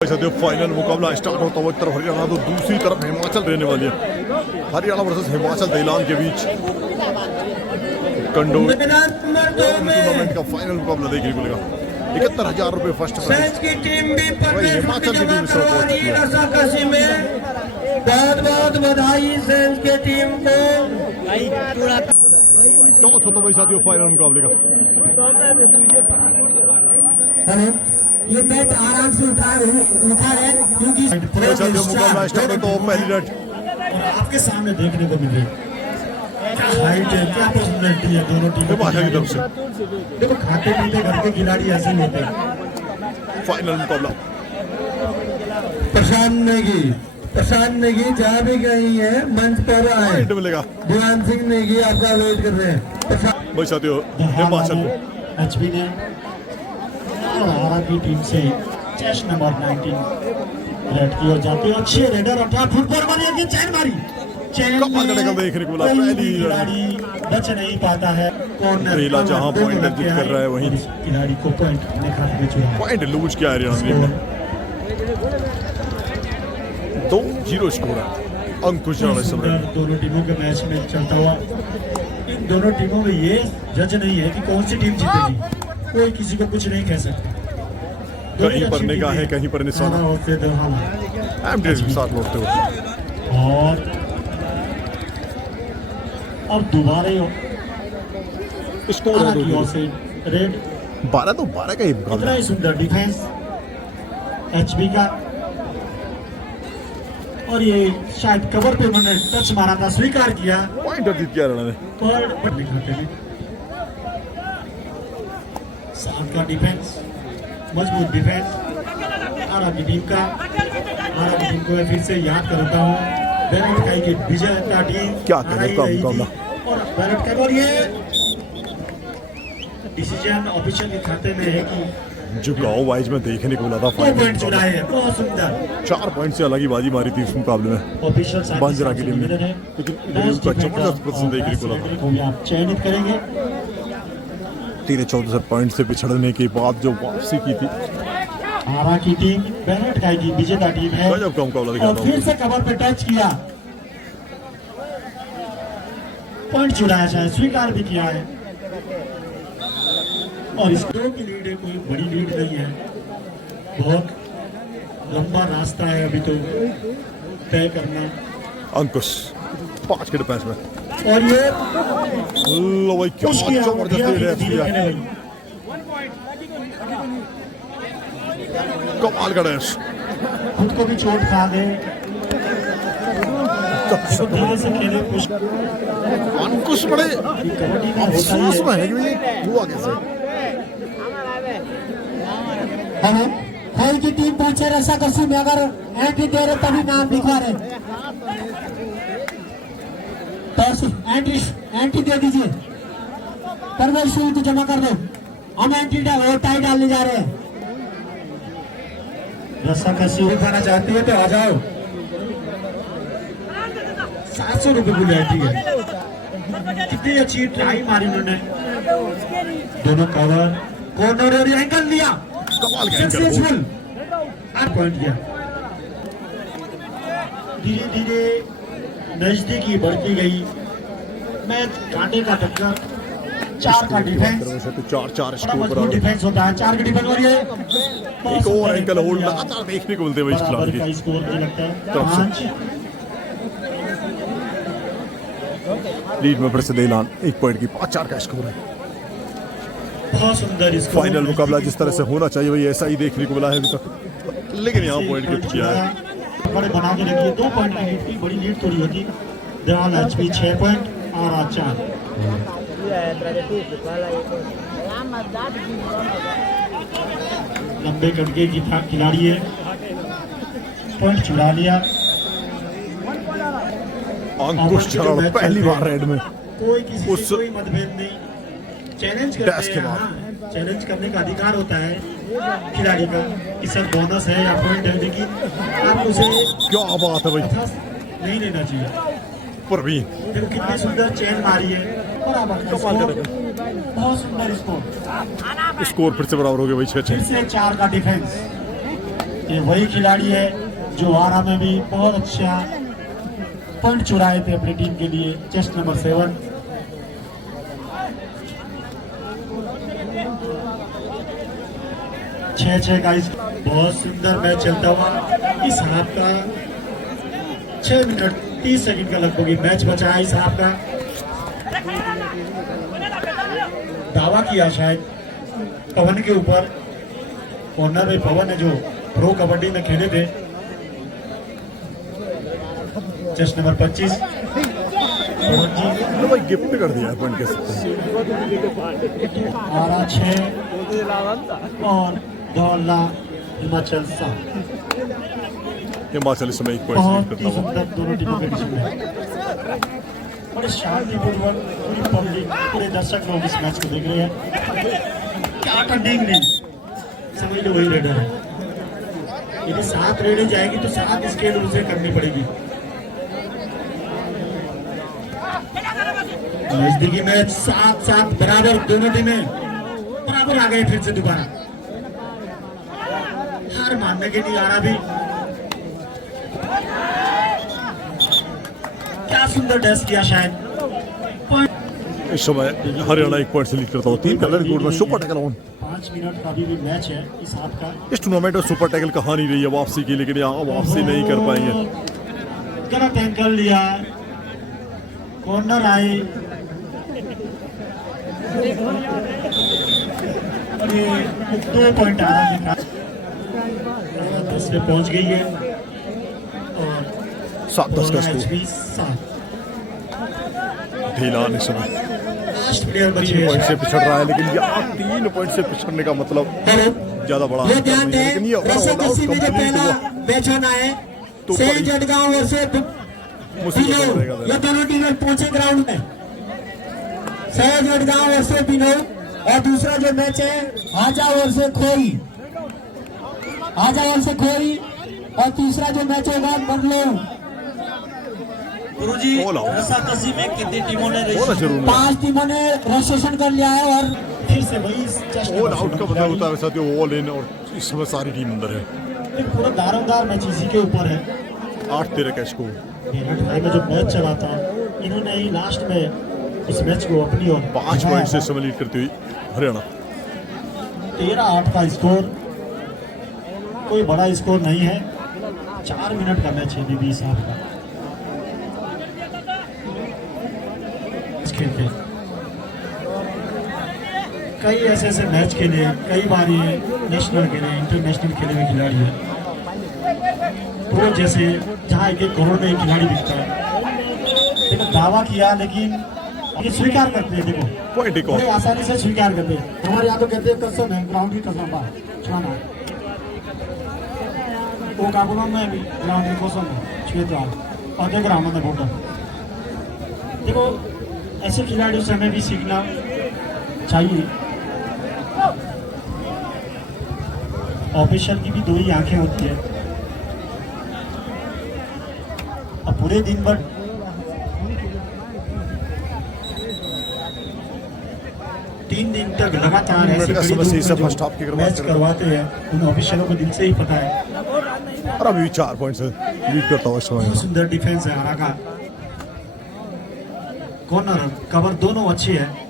Final मुकाबला start होता हुआ, एक तरफ हरियाणा तो दूसरी तरफ हिमाचल रहने वाली है। हरियाणा वर्सेस हिमाचल दैलान के बीच कंडोर टूर्नामेंट का फाइनल मुकाबला देखने को मिलेगा। 71,000 रुपए फर्स्ट प्राइज की टीम भी हिमाचल की टीम से बहुत बहुत बधाई सेंस की टीम को। टॉस होता भाई साथियों फाइनल मुकाबले का। ये बैट आराम से उठा रहे क्योंकि मुकाबला स्टार्ट होता हो पहली नेट आपके सामने देखने को मिल रही क्या हाइट है, क्या पर्सनैलिटी है दोनों टीमों हिमाचल की तरफ से। देखो खाते पीते घर के खिलाड़ी ऐसे ही होते हैं। फाइनल मुकाबला प्रशांत नेगी जहाँ भी गई है मंच पर आए। पॉइंट मिलेगा दीवान सिंह नेगी आपका वेट कर रहे हैं। भाई साथियों हिमाचल को एचपी ने आरा की टीम से चेस नंबर 19 रेड की ओर जाते हैं। अच्छे रेडर 18 फुट पर मारी की चैन मारी। चैन कमाल का टैकल देखने को मिला। पहली खिलाड़ी बच नहीं पाता है। पहला जहां पॉइंट अर्जित कर रहा है वहीं खिलाड़ी को पॉइंट अपने खाते में चुरा। पॉइंट लूज किया हरियाणा ने। 2-0 स्कोर है। अंकुश राणा समय दोनों टीमों के मैच में चलता हुआ। इन दोनों टीमों में ये जज नहीं है कि कौन सी टीम जीतेगी। कोई किसी को कुछ नहीं कह सकता। कहीं पर निगाह है, कहीं पर निशाना होते एमडीएस के साथ लौटते हुए। और अब दोबारा स्कोर की ओर से रेड 12 का ही मुकाबला कितना ही सुंदर डिफेंस एचपी का। और ये शायद कवर पे उन्होंने टच मारा था, स्वीकार किया। पॉइंट अर्जित किया हरियाणा ने। और खाते में सात का डिफेंस, मजबूत डिफेंस आरा की टीम का। आरा की टीम को मैं फिर से याद करता हूँ बैलेट काई की विजय का टीम क्या करे का मुकाबला। और बैलेट का और ये डिसीजन ऑफिशियल के खाते में है कि जो गाँव वाइज में देखने को मिला था 2 पॉइंट चुरा है। बहुत सुंदर 4 पॉइंट से अलग ही बाजी मारी थी इस मुकाबले में ऑफिशियल बांजरा की टीम ने। लेकिन का जबरदस्त प्रदर्शन देखने को मिला था। आप चयनित करेंगे 13-14 पॉइंट से पिछड़ने के बाद जो वापसी की थी। आरा की टीम बैलेट काई की विजेता टीम है। गजब का मुकाबला दिखा और फिर से कवर पे टच किया, पॉइंट चुराया शायद, स्वीकार भी किया है। और इस दो की लीड है, कोई बड़ी लीड नहीं है। बहुत लंबा रास्ता है अभी तो तय करना। अंकुश 5 के डिफेंस में। और ये लो भाई क्या जबरदस्त किया। कमाल का डैश। खुद को भी चोट खा दे से खेले अंकुश बड़े कबड्डी में होता अफसोस ही में है कि ये हुआ कैसे। है। कोई की टीम पूछे रसा कसी में अगर एंट्री दे रहे तभी नाम लिखवा रहे तो एंट्री दे दीजिए। परवेश तो जमा कर दो। हम एंट्री टाई डालने जा रहे हैं। रस्सा कसी खाना चाहती है तो आ जाओ। 700 रुपए की बैठी है। कितनी अच्छी ट्राई मारी उन्होंने। दोनों कवर कॉर्नर और एंगल लिया, कमाल का सक्सेसफुल 8 पॉइंट किया। धीरे धीरे नजदीकी बढ़ती गई। मैच कांटे का टक्कर। 4 का डिफेंस, 4 स्कोर मजबूत डिफेंस होता है। 4 का डिफेंस और ये एक और एंकल होल्ड लगातार देखने को मिलते हैं इस खिलाड़ी के। स्कोर मुझे लगता है तरफ से। 5 लीड में फिर से दैलान 1 पॉइंट की 5-4 का स्कोर है। बहुत सुंदर स्कोर। फाइनल मुकाबला जिस तरह से होना चाहिए वही ऐसा ही देखने को मिला है अभी तक। लेकिन यहाँ पॉइंट गिफ्ट किया है। बड़े बना के रखिए। 2 पॉइंट की लीड थी, बड़ी लीड थोड़ी होती। दयाल एचपी 6 पॉइंट और 4। लंबे कटके की खिलाड़ी है, पॉइंट चुरा लिया। अंकुश चरण पहली बार रेड में कोई किसी से कोई मतभेद नहीं। चैलेंज करते हैं। हाँ, चैलेंज करने का अधिकार होता है खिलाड़ी का कि सर बोनस है या पॉइंट है, लेकिन आप उसे क्या बात है भाई। नहीं लेना चाहिए। परवीन देखो कितनी सुंदर चैन मारी है। बहुत सुंदर स्कोर। स्कोर फिर से बराबर हो गया भाई 6-6। फिर से 4 का डिफेंस। ये वही खिलाड़ी है जो आरा में भी बहुत अच्छा पॉइंट चुराए थे अपनी टीम के लिए। Chest number 7। छह का इस बहुत सुंदर मैच चलता हुआ इस हाफ का 6 मिनट 30 सेकंड का लगभग ये मैच बचा है। इस हाफ का दावा किया शायद पवन के ऊपर। कॉर्नर में पवन है जो प्रो कबड्डी में खेले थे। चेस्ट नंबर 25 पवन जी तो भाई गिफ्ट कर दिया पॉइंट कह सकते हैं। आरा 6 और धौला हिमाचल 7। हिमाचल इस समय 1 पॉइंट बहुत लीड ही करता हुआ। सुंदर दोनों टीमों के बीच में बड़े शांतिपूर्वक पूरी पब्लिक पूरे दर्शक लोग इस मैच को देख रहे हैं। क्या कंडिंग नहीं समझ लो वही रेडर है। यदि 7 रेडें जाएगी तो 7 स्केल उसे करनी पड़ेगी। नजदीकी मैच 7-7 बराबर दोनों टीमें बराबर आ गए। फिर से दोबारा हार मानने के लिए आ रहा भी। क्या सुंदर डैश किया शायद। इस समय हरियाणा 1 पॉइंट से लीड करता हुआ। 3 कलर कोड में सुपर टैकल ऑन। 5 मिनट का भी मैच है इस हाफ का। इस टूर्नामेंट में सुपर टैकल कहानी रही है वापसी की, लेकिन यहाँ वापसी नहीं कर पाएंगे। गलत एंगल लिया, कॉर्नर आई और ये 2 पॉइंट आ रहा है। 10 पे पहुंच गई है और 7-10 का स्कोर। 7 ढीलान इस समय लास्ट प्लेयर बची 3 पॉइंट है। से पिछड़ रहा है, लेकिन यहाँ 3 पॉइंट से पिछड़ने का मतलब ज्यादा बड़ा ये अंतर ध्यान नहीं है। दें, लेकिन ये अगर रस्सा ऑल आउट कस्सी में जो कंप्लीट पहला हुआ मैच होना है तो सेंट बड़ी जडगांव वर्सेस मुसीबत बिनोद, हो जाएगा। ये दोनों टीमें पहुंचे ग्राउंड में। सेंट जडगांव वर्सेस बिनोद और दूसरा जो मैच है आजा वर्सेस खोई, आजा वर्सेस खोई और तीसरा जो मैच होगा बंगलोर। गुरुजी All out। रस्साकशी में कितनी टीमों ने बोला जरूर 5 टीमों ने रजिस्ट्रेशन कर लिया है और फिर से वही चेस्ट ऑल आउट का मतलब होता है वैसा तो ऑल इन, और इस समय सारी टीम अंदर है। एक पूरा दारोदार मैच इसी के ऊपर है। 8-13 का स्कोर। मेरठ भाई में जो मैच चला था इन्होंने ही लास्ट में इस मैच को अपनी ओर 5 पॉइंट से समय लीड करती हुई हरियाणा। 13-8 का स्कोर कोई बड़ा स्कोर नहीं है। 4 मिनट का मैच है बीबी साहब का। खेलते कई ऐसे मैच खेले, कई बार ये नेशनल खेले, इंटरनेशनल खेले हुए खिलाड़ी हैं। तो जैसे जहाँ 1-1 करोड़ में एक खिलाड़ी बिकता है। देखो दावा किया लेकिन ये स्वीकार करते हैं। देखो पॉइंट एक बड़े और। आसानी से स्वीकार करते हैं। हमारे यहाँ तो कहते हैं कसम है, ग्राउंड की कसम बा छुआना वो का बोला मैं भी ग्राउंड की कसम छुएता और देख ग्राउंड में बोलता। देखो ऐसे खिलाड़ियों से हमें भी सीखना चाहिए। ऑफिशियल की भी 2 ही आंखें होती है। अब पूरे दिन भर 3 दिन तक लगातार ऐसे का बड़ी समय से धूप में जो फर्स्ट हाफ की करवा मैच करवाते हैं उन ऑफिशियलों को दिल से ही पता है। और अभी भी 4 पॉइंट से लीड करता हुआ इस समय। बहुत सुंदर डिफेंस है हरा का। कॉर्नर कवर दोनों अच्छे हैं।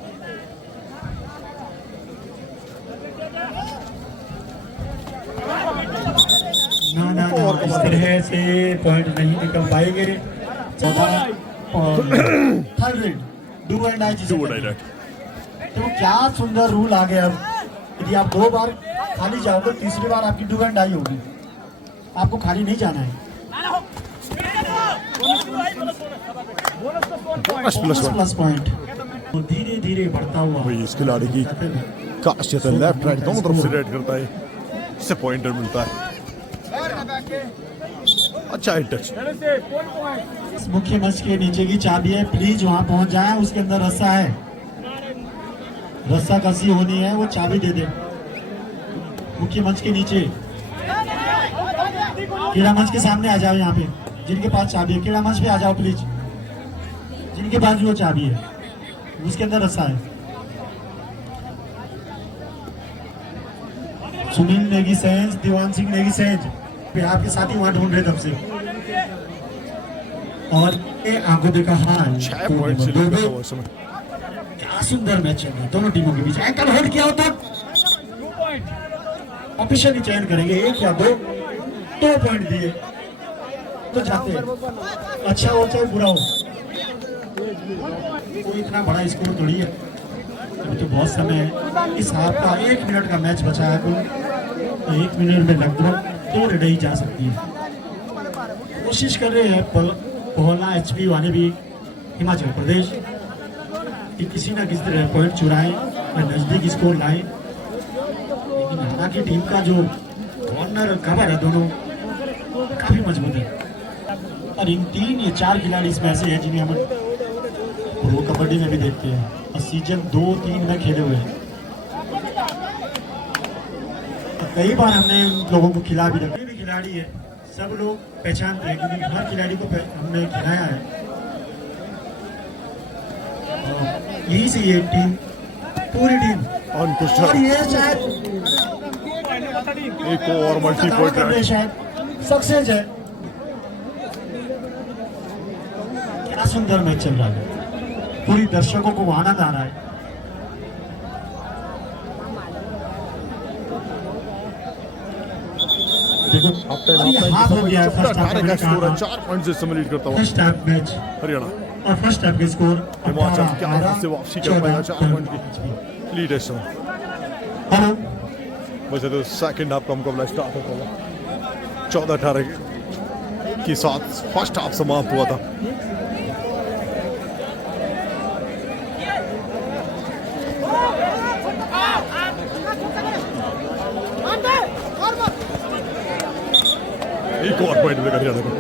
ना इस तरह से पॉइंट नहीं निकल पाएंगे। 14 और third red do and I जिसे कहते हैं। तो क्या सुंदर रूल आ गया। अब यदि आप 2 बार खाली जाओ तो तीसरी बार आपकी डू एंड आई होगी। आपको खाली नहीं जाना है। प्लस पॉइंट तो धीरे धीरे बढ़ता हुआ वही इस खिलाड़ी की खासियत है, लेफ्ट राइट दोनों तरफ से रेड करता है, इससे पॉइंटर मिलता है। अच्छा है टच। मुख्य मंच के नीचे की चाबी है, प्लीज वहां पहुंच जाए। उसके अंदर रस्सा है, रस्सा कसी होनी है, वो चाबी दे दे। मुख्य मंच के नीचे क्रीड़ा मंच के सामने आ जाओ। यहाँ पे जिनके पास चाबी है क्रीड़ा मंच पे आ जाओ प्लीज। जिनके पास वो चाबी है उसके अंदर रस्सा है। सुनील नेगी सेंस, दीवान सिंह नेगी सेंस आपके साथी वहां ढूंढ रहे तब से। और ये आंखों देखा हाल 6 पॉइंट से लीड करता हुआ इस समय। क्या सुंदर मैच चल रहा है दोनों टीमों के बीच। एंकल होल्ड किया होता ऑफिशियली चयन करेंगे 1 या 2 पॉइंट दिए तो जाते हैं। अच्छा हो चाहे बुरा हो, कोई इतना बड़ा स्कोर थोड़ी है। अभी तो बहुत समय है। इस हाफ का 1 मिनट का मैच बचा है कुल, तो 1 मिनट में लगभग 2 लड़ाई जा सकती है। कोशिश कर रहे हैं पहला एचपी वाले भी हिमाचल प्रदेश कि किसी ना किसी तरह पॉइंट चुराएं या नजदीक स्कोर लाएं, लेकिन हालांकि टीम का जो कॉर्नर और कवर है दोनों काफी मजबूत है। और इन 3 या 4 खिलाड़ी इसमें ऐसे हैं जिन्हें हम प्रो कबड्डी में भी देखते हैं और सीजन 2-3 में खेले हुए हैं। कई बार हमने उन लोगों को खिला भी रखा। भी खिलाड़ी है सब लोग पहचानते हैं क्योंकि हर खिलाड़ी को हमने खिलाया है। यही से ये टीम पूरी टीम अंकुश और ये शायद एक और मल्टी पॉइंट शायद सक्सेस है। क्या सुंदर मैच चल रहा है, पूरी दर्शकों को आनंद आ रहा है। देखो हाफ हो गया फर्स्ट हाफ का स्कोर 4 पॉइंट से समय लीड करता हुआ फर्स्ट हाफ मैच हरियाणा। और फर्स्ट हाफ के स्कोर हिमाचल क्या है से वापसी कर पाएगा 4 पॉइंट की लीड है इस समय। हेलो वैसे तो सेकंड हाफ का मुकाबला स्टार्ट होता हुआ 14-18 के साथ फर्स्ट हाफ समाप्त हुआ था। एक और पॉइंट मिलेगा हरियाणा को।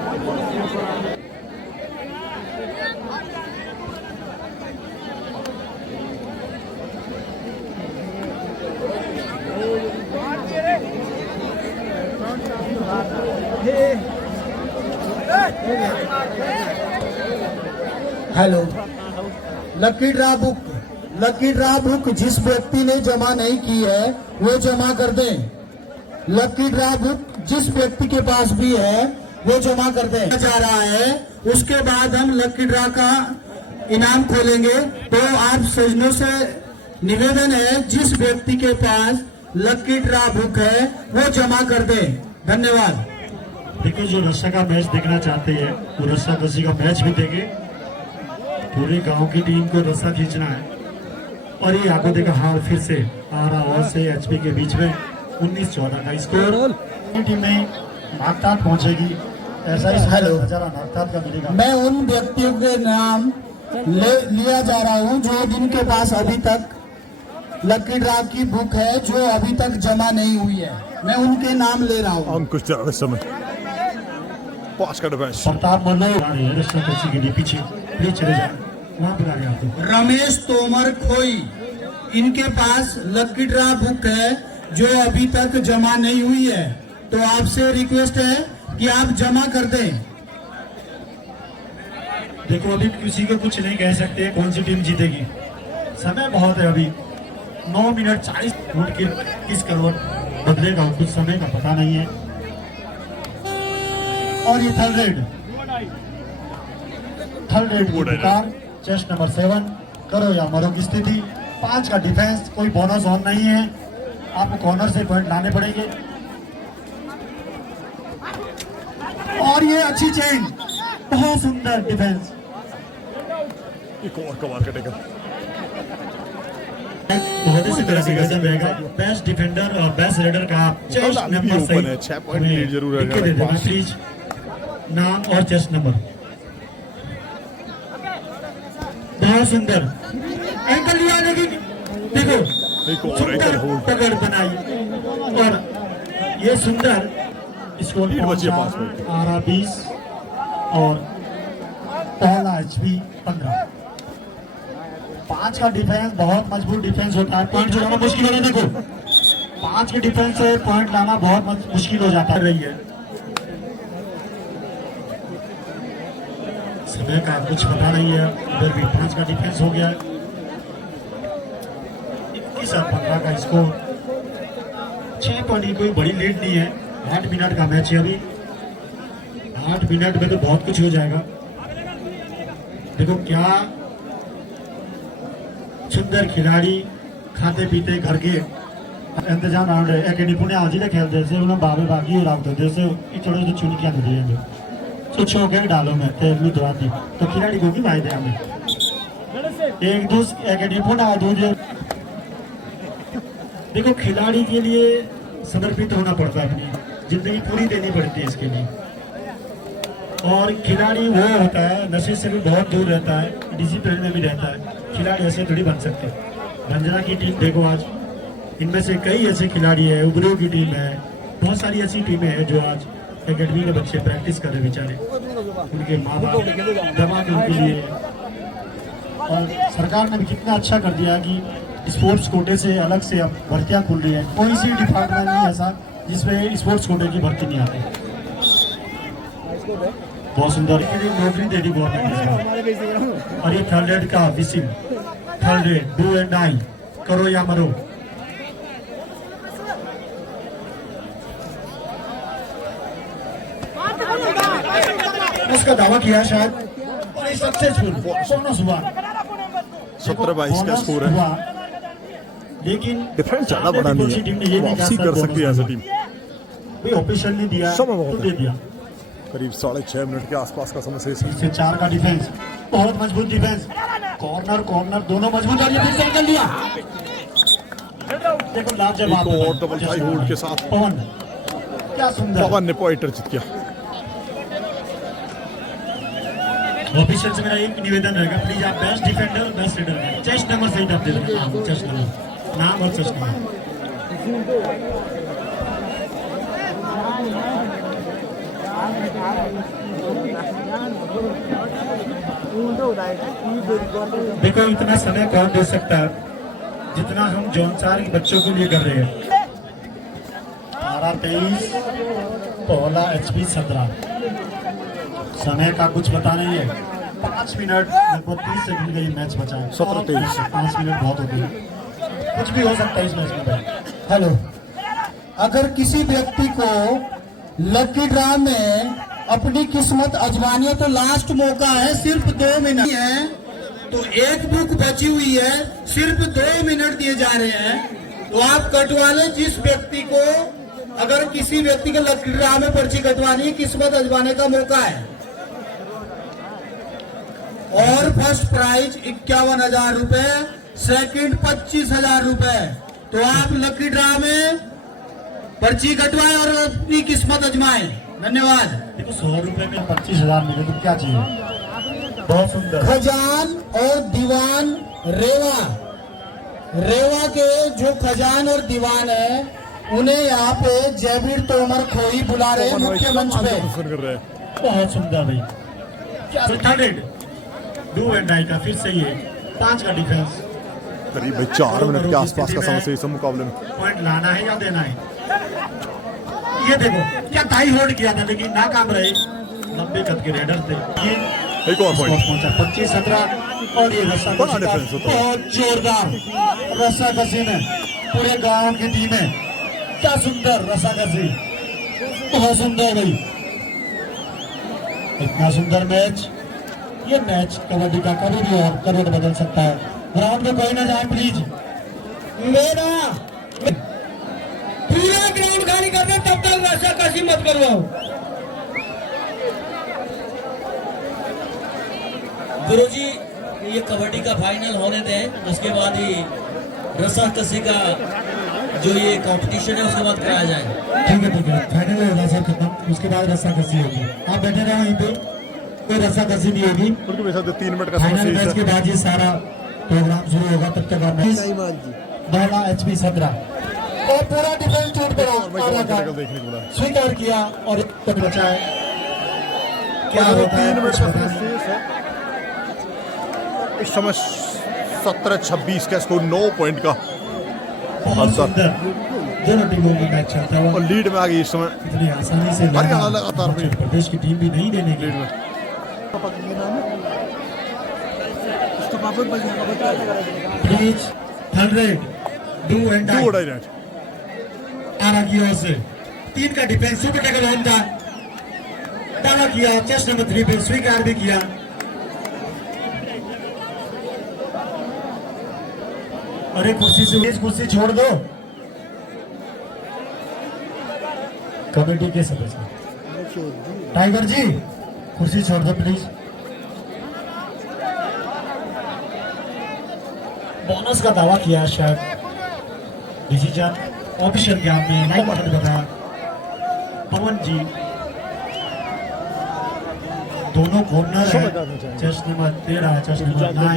हेलो, लकी ड्रा बुक जिस व्यक्ति ने जमा नहीं की है वो जमा कर दें। लकी ड्रा बुक जिस व्यक्ति के पास भी है वो जमा कर दें। जा रहा है उसके बाद हम लकी ड्रा का इनाम खोलेंगे। तो आप सज्जनों से निवेदन है जिस व्यक्ति के पास लकी ड्रा बुक है वो जमा कर दें। धन्यवाद। देखो जो रस्सा का मैच देखना चाहते हैं वो रस्सा कसी का मैच भी देखे। पूरे गांव की टीम को रस्सा खींचना है। और ये आपको देखा हाल फिर से आरा से एचपी के बीच में 19-14 का स्कोर। टीम नहीं नागतात पहुंचेगी ऐसा ही नजारा नागतात का मिलेगा। मैं उन व्यक्तियों के नाम लिया जा रहा हूं जो जिनके पास अभी तक लकी ड्रा की बुक है जो अभी तक जमा नहीं हुई है। मैं उनके नाम ले रहा हूं। अंकुश चल इस समय पास का डिफेंस प्रताप मल्लो के लिए पीछे प्लीज चले जाए वहां बुला रहे आपको। रमेश तोमर खोई, इनके पास लकी ड्रा बुक है जो अभी तक जमा नहीं हुई है। तो आपसे रिक्वेस्ट है कि आप जमा कर दें। देखो अभी किसी को कुछ नहीं कह सकते कौन सी टीम जीतेगी, समय बहुत है अभी 9 मिनट 40 मिनट के किस करवट बदलेगा कुछ समय का पता नहीं है। और ये थर्ड रेड चेस्ट नंबर 7 करो या मरो की स्थिति 5 का डिफेंस। कोई बोनस ऑन नहीं है, आपको कॉर्नर से पॉइंट लाने पड़ेंगे। और ये अच्छी चेन, बहुत सुंदर डिफेंस। एक और कमाल कटेगा। बहुत इसी तरह से गर्दन रहेगा। बेस्ट डिफेंडर और बेस्ट रेडर का चेस्ट नंबर ओपन है 6 पॉइंट लीड जरूर है। प्लीज नाम और चेस्ट नंबर। बहुत सुंदर एंकल लिया, लेकिन देखो एक और एंकल होल्ड पकड़ बनाई और ये सुंदर स्कोर आरा 20 और पहला एचपी 15। 5 का डिफेंस बहुत मजबूत डिफेंस होता है। पॉइंट लाना मुश्किल हो रहा है। देखो 5 के डिफेंस से पॉइंट लाना बहुत मुश्किल हो जाता रही है। समय का कुछ पता नहीं है। उधर भी 5 का डिफेंस हो गया। 21 और 15 का स्कोर 6 पॉइंट की कोई बड़ी लीड नहीं है, 8 मिनट का मैच है अभी। 8 मिनट में तो बहुत कुछ हो जाएगा। देखो क्या सुंदर खिलाड़ी खाते पीते घर के इंतजाम एकेडमी पुणे आजी खेलते से उन्हें बाबे बागी और आवते जैसे थोड़े जो चुनकियां दे दिए तो छोके डालो मैं तेलू दवा दी तो खिलाड़ी को भी फायदे हमें एक दोस्त एकेडमी पुणे दूसरे। देखो खिलाड़ी के लिए समर्पित होना पड़ता है, अपनी जिंदगी पूरी देनी पड़ती है इसके लिए। और खिलाड़ी वो होता है नशे से भी बहुत दूर रहता है, डिसिप्लिन में भी रहता है। खिलाड़ी ऐसे थोड़ी बन सकते। रंजना की टीम देखो आज, इनमें से कई ऐसे खिलाड़ी है, उबरो की टीम है, बहुत सारी ऐसी टीमें हैं जो आज एकेडमी के बच्चे प्रैक्टिस कर रहे बेचारे, उनके माँ बाप दवा के उनके लिए। और सरकार ने भी कितना अच्छा कर दिया कि स्पोर्ट्स कोटे से अलग से अब भर्तियां खुल रही है। कोई सी डिपार्टमेंट नहीं ऐसा जिसमें स्पोर्ट्स कोटे की भर्ती नहीं आती। बहुत सुंदर नौकरी दे दी गवर्नमेंट ने। और ये थर्ड एड का whistle, third aid do and die, करो या मरो। उसका दावा किया शायद और सक्सेसफुल बोनस हुआ। 17-22 का स्कोर है। लेकिन डिफरेंस ज्यादा बड़ा नहीं है, वापसी कर सकती है ऐसी टीम। भाई ऑफिशियल ने दिया तो दे दिया। करीब 6.5 मिनट के आसपास का समय शेष है। इससे 4 का डिफेंस, बहुत मजबूत डिफेंस, कॉर्नर कॉर्नर दोनों मजबूत और ये फिर से निकल दिया। देखो लाजवाब और डबल हाई होल्ड के साथ पवन, क्या सुंदर। पवन ने पॉइंटर जीत गया। ऑफिशियल से मेरा एक निवेदन रहेगा, प्लीज आप best defender best reader chest number सही आप दे देना, चेस्ट नंबर नाम और चेस्ट नंबर। देखो इतना समय कौन दे सकता है जितना हम जौनसार के बच्चों के लिए कर रहे हैं। 12-23 पहला HP 17 समय का कुछ पता नहीं है। 5 मिनट लगभग 30 सेकंड का ये मैच बचा है। 17-23 5 मिनट बहुत होते हैं, कुछ भी हो सकता है इस मैच में। हेलो, अगर किसी व्यक्ति को लकी ड्रा में अपनी किस्मत आजमानी है तो लास्ट मौका है, सिर्फ 2 मिनट है। तो एक बुक बची हुई है, सिर्फ 2 मिनट दिए जा रहे हैं। तो आप कटवा लें जिस व्यक्ति को, अगर किसी व्यक्ति के लकी ड्रा में पर्ची कटवानी है, किस्मत आजमाने का मौका है। और फर्स्ट प्राइज 51,000 रुपए, सेकंड 25,000 रुपए। तो आप लकी ड्रा में पर्ची कटवाएं और अपनी किस्मत आजमाएं। धन्यवाद। देखो 100 रुपए में 25,000 मिले तो क्या चाहिए। बहुत सुंदर। खजान और दीवान रेवा, रेवा के जो खजान और दीवान है उन्हें यहाँ पे जयवीर तोमर खोई बुला रहे हैं मुख्य मंच पे। बहुत सुंदर भाई, क्या third aid do and die का फिर से ये 5 का डिफेंस। करीब 4 मिनट के आसपास का समय शेष है मुकाबले में। पॉइंट लाना है या देना है। ये देखो क्या टाई होल्ड किया था लेकिन नाकाम रहे, लंबे कद के रेडर थे। ये एक और पॉइंट पहुंचा 25-17 और ये रस्सा बड़ा डिफरेंस होता है। बहुत जोरदार रस्सा कसी में पूरे गांव की टीम है। क्या सुंदर रस्सा कसी, बहुत सुंदर भाई। इतना सुंदर मैच, ये मैच कबड्डी का कभी भी और करोड़ बदल सकता है। ग्राउंड में कोई ना जाए प्लीज। मेरा पूरा ग्राउंड खाली कर दे, तब तक वैसा कसी मत करवाओ। गुरुजी ये कबड्डी का फाइनल होने दें, उसके बाद ही रस्सा कसी का जो ये कंपटीशन है उसके बाद कराया जाए। ठीक है फाइनल होगा सर खत्म, उसके बाद रस्सा कसी होगी। आप बैठे रहो यहीं पे, कोई रस्सा कसी नहीं होगी। उनके मेरे साथ 3 मिनट का समय फाइनल शेष मैच के है। बाद ये सारा प्रोग्राम शुरू होगा, तब तक आप बहला HP 17 और पूरा डिफेंस टूट पड़ा देखने को मिला। स्वीकार किया और एक तक बचा है। क्या होता है 3 मिनट कुछ का पता समय नहीं। शेष है। इस समय 17-26 का स्कोर 9 पॉइंट का बहुत सुंदर दोनों टीमों में मैच चलता हुआ और लीड में आ गई इस समय। इतनी आसानी से हरियाणा लगातार उत्तर प्रदेश की टीम भी नहीं देने की। लीड में please 100 do and to die direct Arrah की ओर से 3 का डिफेंस सुपर टैकल ऑन था, दावा किया, चेस्ट नंबर 3 पे स्वीकार भी किया। अरे कुर्सी से कुर्सी छोड़ दो। कमेटी के सदस्य टाइगर जी कुर्सी छोड़ दो प्लीज। बोनस का दावा किया शायद डिसीजन ऑफिशियल के आपने लाइव बटन बताया। पवन जी दोनों कॉर्नर है, चेस्ट नंबर 13 चेस्ट नंबर 9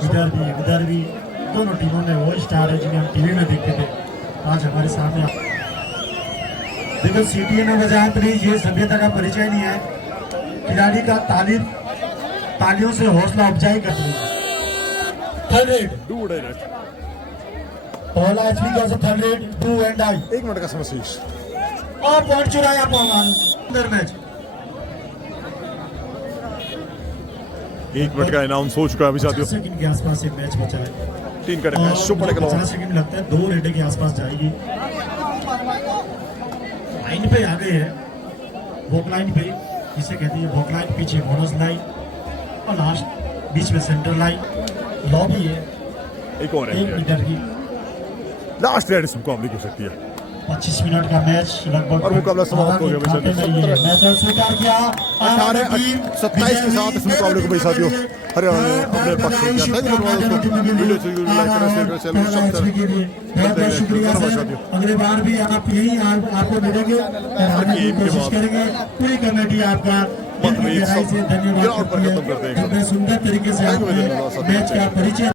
इधर भी दोनों टीमों में वो स्टार है जिन्हें हम टीवी में देखते थे, आज हमारे सामने। देखो सीटीए में वजाहत रही, ये सभ्यता का परिचय नहीं है। खिलाड़ी का तालियों से हौसला अफजाई करती है। थर्ड रेड पहला एचपी का third red 2 and I. 1 minute का समय शेष। और पॉइंट चुराया पवन अंदर मैच। 1 मिनट का अनाउंस हो चुका है अभी साथियों। सेकंड के आसपास एक मैच बचा है। 3 का defence super tackle on. 50 second लगता है, 2 रेडे के आसपास जाएगी। लाइन पे आ गए है, वॉक लाइन पे, इसे कहते हैं वॉक लाइन, पीछे बोनस लाइन और लास्ट बीच में सेंटर लाइन। लॉबी है एक और 1 है, मीटर की। लास्ट रेड इस मुकाबले की हो सकती है 25 मिनट का मैच लगभग और मुकाबला समाप्त हो गया भाई साथियों। मैच स्वीकार किया 18-27 के साथ इस मुकाबले को भाई साथियों हरियाणा ने अपने पक्ष में किया। थैंक यू दोस्तों, वीडियो अच्छी लगी लाइक करें, शेयर करें, चैनल को सब्सक्राइब करें। बहुत बहुत शुक्रिया सर। अगली बार भी आप यही आपको मिलेंगे और आने की कोशिश करेंगे। पूरी कमेटी आपका दिल की गहराई से धन्यवाद करती है। सुंदर तरीके से आपने मैच का परिचय